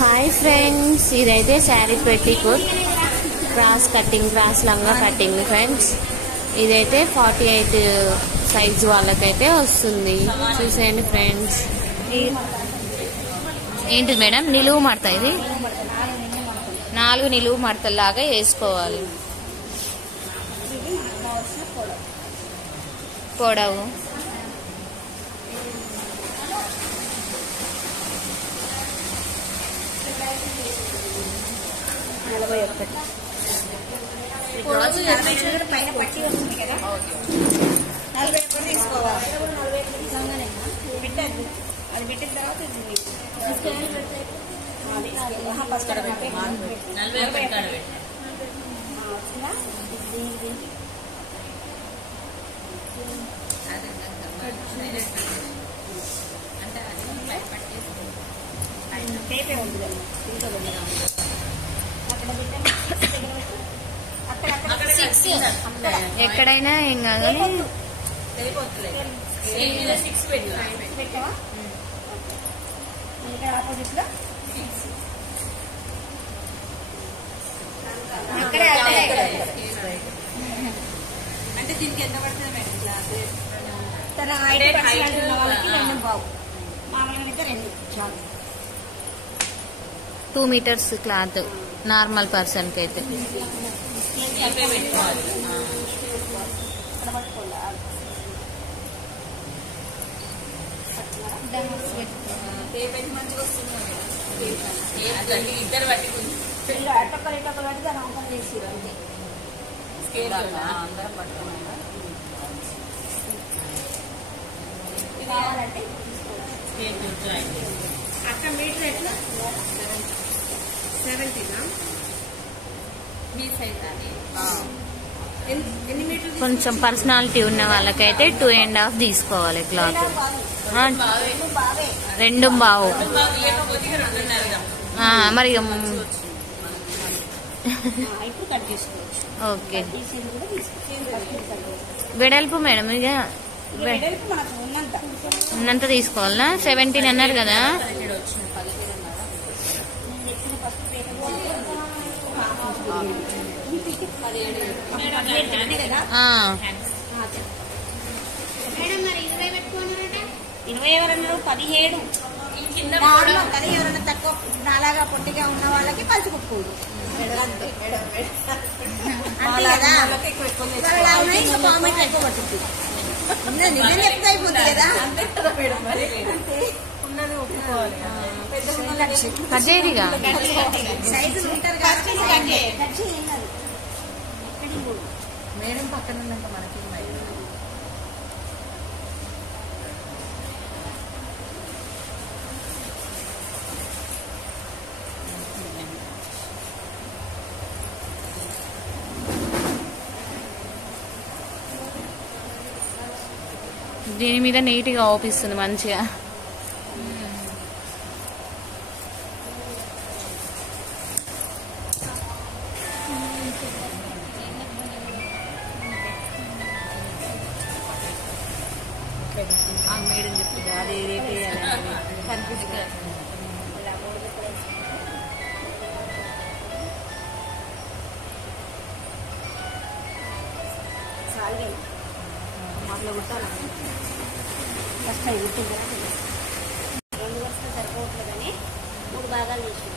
Hi friends, ఇదైతే sari petticoat cross cutting, cross లంగా cutting friends. ఇదైతే 48 సైజ్ వాళ్ళకైతే వస్తుంది. చూసేయండి ఫ్రెండ్స్. ఏంటిది మేడం? నిలువు మడత. ఇది 4 నిలువు మడతలాగా వేసుకోవాలి. పొడవు పైన పట్టి వస్తుంది కదా, 41 తీసుకోవాలి. పెట్టద్దు, అది పెట్టిన తర్వాత టేపే ఉంది ఎక్కడైనా ఏం కాదు కానీ ఆపోజిట్ లో అంటే దీనికి ఎంత పడుతుంది మేడం? తన వాళ్ళకి 2 బావు, మామూలుగా అయితే 2 చాలు. 2 మీటర్స్ క్లాత్ నార్మల్ పర్సన్ కి అయితే. అక్కడ మీటర్ ఎట్లా 70 మీ సైజ్ ఎన్ని మీటర్లు? కొంచెం పర్సనాలిటీ ఉన్న వాళ్ళకైతే 2.5 తీసుకోవాలి క్లాత్. 2 బావు మరి. ఓకే, వెడల్పు మేడం ఇక ఉన్నంత తీసుకోవాలనా? 17 అన్నారు కదా. ఇరవై ఎవరన్నారు? 17. ఎవరన్నా తక్కువ నాలాగా పొట్టిగా ఉన్న వాళ్ళకి పంచుకోకూడదు. అయిపోతుంది కదా. అదేదిగా సైజులు ఉంటారు మేడం. పక్కన ఉన్నంత మనకి దీని మీద నీట్ గా ఓపిస్తుంది మంచిగా. మేడం చెప్తుంది అది రేపు కనిపిస్తుంది. అట్లా కుట్టాలి. ఫస్ట్ అవి కుట్టిందా 2 వరుసలు సరిపోవట్లేదని 3 భాగాలు చేసి